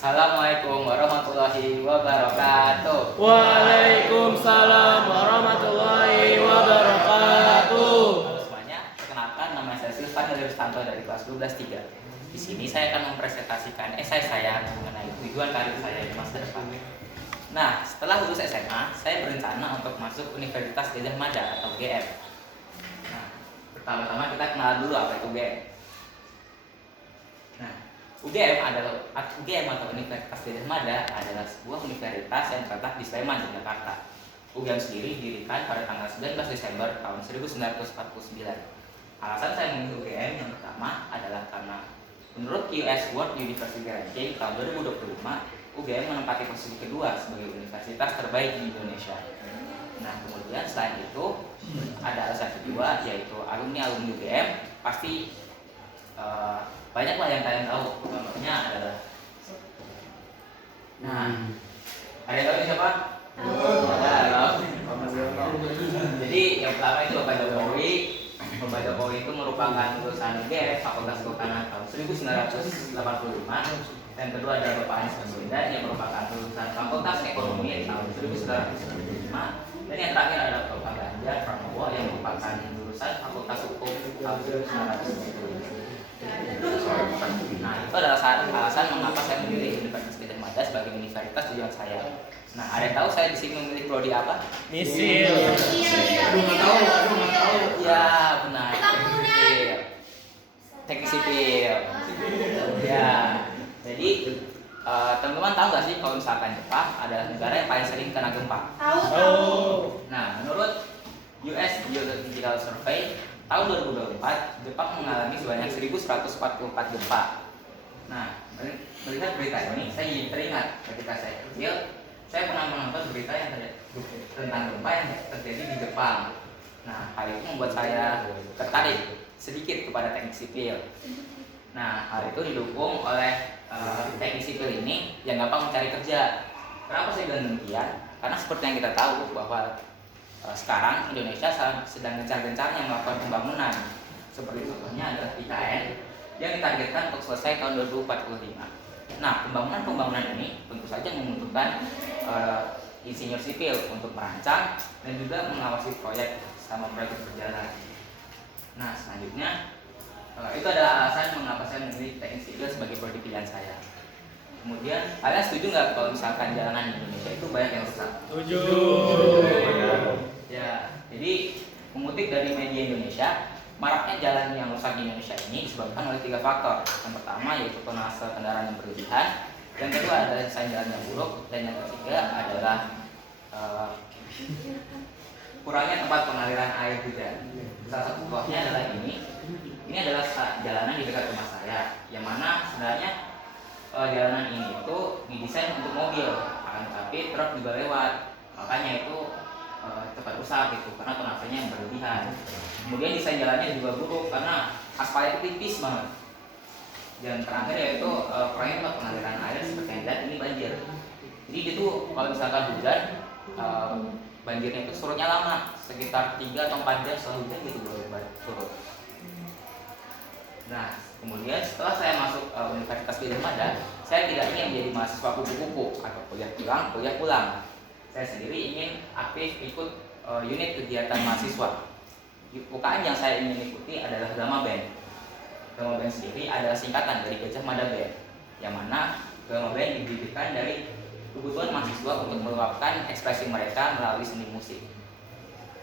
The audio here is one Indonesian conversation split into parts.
Assalamualaikum warahmatullahi wabarakatuh. Waalaikumsalam warahmatullahi wabarakatuh. Halo semuanya, perkenalkan nama saya Silvan dari Rustanto dari kelas 12-3. Di sini saya akan mempresentasikan esai saya mengenai tujuan karir saya di masa depan. Nah, setelah lulus SMA, saya berencana untuk masuk Universitas Gadjah Mada atau UGM. Nah, pertama-tama kita kenal dulu apa itu UGM. Nah, UGM atau Universitas Gadjah Mada adalah sebuah universitas yang terletak di Sleman, Jakarta. UGM sendiri didirikan pada tanggal 19 Desember tahun 1949. Alasan saya memilih UGM yang pertama adalah karena menurut US World University Ranking tahun 2025, UGM menempati posisi kedua sebagai universitas terbaik di Indonesia. Nah, kemudian selain itu ada alasan kedua, yaitu alumni UGM pasti banyak lah yang kalian tahu. Contohnya adalah, ada yang tahu ini siapa? Jadi yang pertama itu Bapak Jokowi. Bapak Jokowi itu merupakan lulusan UGM Fakultas Kehutanan tahun 1985. Dan kedua ada Bapak Anies Baswedan yang merupakan lulusan Fakultas Ekonomi tahun 1995. Dan yang terakhir ada Bapak Ganjar Pranowo yang merupakan lulusan Fakultas Hukum tahun 1995. Nah, itu adalah alasan mengapa saya memilih Universitas Gadjah Mada sebagai universitas tujuan saya. Nah, ada yang tahu saya di sini memilih prodi apa? Misil. Nggak tahu. Ya, benar. Teknik sipil. Ya. Jadi teman-teman tahu nggak sih kalau misalkan Jepang adalah negara yang paling sering kena gempa? Tahu. Nah, menurut US Geological Survey tahun 2024, Jepang mengalami sebanyak 1144 gempa. Nah, melihat berita ini, saya jadi teringat ketika saya kecil, saya pernah menonton berita yang tentang gempa yang terjadi di Jepang. Nah, hal itu membuat saya tertarik sedikit kepada teknik sipil. Nah, hal itu didukung oleh teknik sipil ini yang gampang mencari kerja. Kenapa saya bilang demikian? Karena seperti yang kita tahu bahwa sekarang Indonesia sedang gencar-gencarnya melakukan pembangunan. Seperti contohnya adalah IKN yang ditargetkan untuk selesai tahun 2045. Nah, pembangunan ini tentu saja membutuhkan insinyur sipil untuk merancang dan juga mengawasi proyek sama proyek berjalan. Nah, selanjutnya itu adalah alasan mengapa saya memilih teknik sipil sebagai prodi pilihan saya. Kemudian, kalian setuju nggak kalau misalkan jalanan di Indonesia itu banyak yang rusak? Setuju. Ya, jadi mengutip dari media Indonesia, maraknya jalan yang rusak di Indonesia ini disebabkan oleh 3 faktor. Yang pertama yaitu tonnase kendaraan yang berlebihan, yang kedua adalah desain jalan yang buruk, dan yang ketiga adalah kurangnya tempat pengaliran air hujan. Salah satu contohnya adalah ini. Ini adalah jalanan di dekat rumah saya, yang mana sebenarnya jalanan ini itu didesain untuk mobil, akan tetapi truk juga lewat, makanya itu cepat rusak gitu karena tonnasenya yang berlebihan. Kemudian desain jalannya juga buruk karena aspalnya itu tipis banget. Dan terakhir yaitu kurangnya tempat pengaliran air seperti yang dilihat ini banjir. Jadi itu kalau misalkan hujan, banjirnya itu surutnya lama, sekitar 3 atau 4 jam setelah hujan gitu baru surut. Nah, kemudian setelah saya masuk Universitas Gadjah Mada, saya tidak ingin menjadi mahasiswa kupu-kupu atau kuliah pulang. Saya sendiri ingin aktif ikut unit kegiatan mahasiswa. UKM yang saya ingin ikuti adalah Drama Band. Drama Band sendiri adalah singkatan dari Gadjah Mada Band, yang mana Drama Band didirikan dari kebutuhan mahasiswa untuk meluapkan ekspresi mereka melalui seni musik.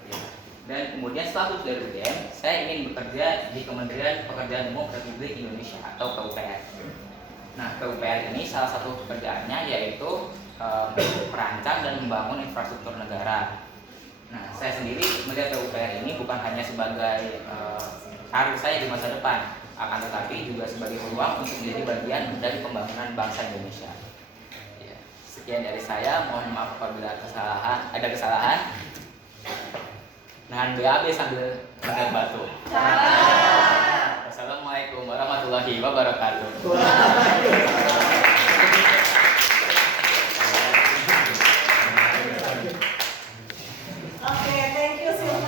Ya. Dan kemudian setelah lulus dari UGM, saya ingin bekerja di Kementerian Pekerjaan Umum Republik Indonesia atau PUPR. Nah, PUPR ini salah satu pekerjaannya yaitu merancang dan membangun infrastruktur negara. Nah, saya sendiri melihat PUPR ini bukan hanya sebagai karir saya di masa depan, akan tetapi juga sebagai peluang untuk menjadi bagian dari pembangunan bangsa Indonesia. Ya, sekian dari saya, mohon maaf apabila ada kesalahan. Nahan BAB sambil makan batu. Wassalamualaikum warahmatullahi wabarakatuh.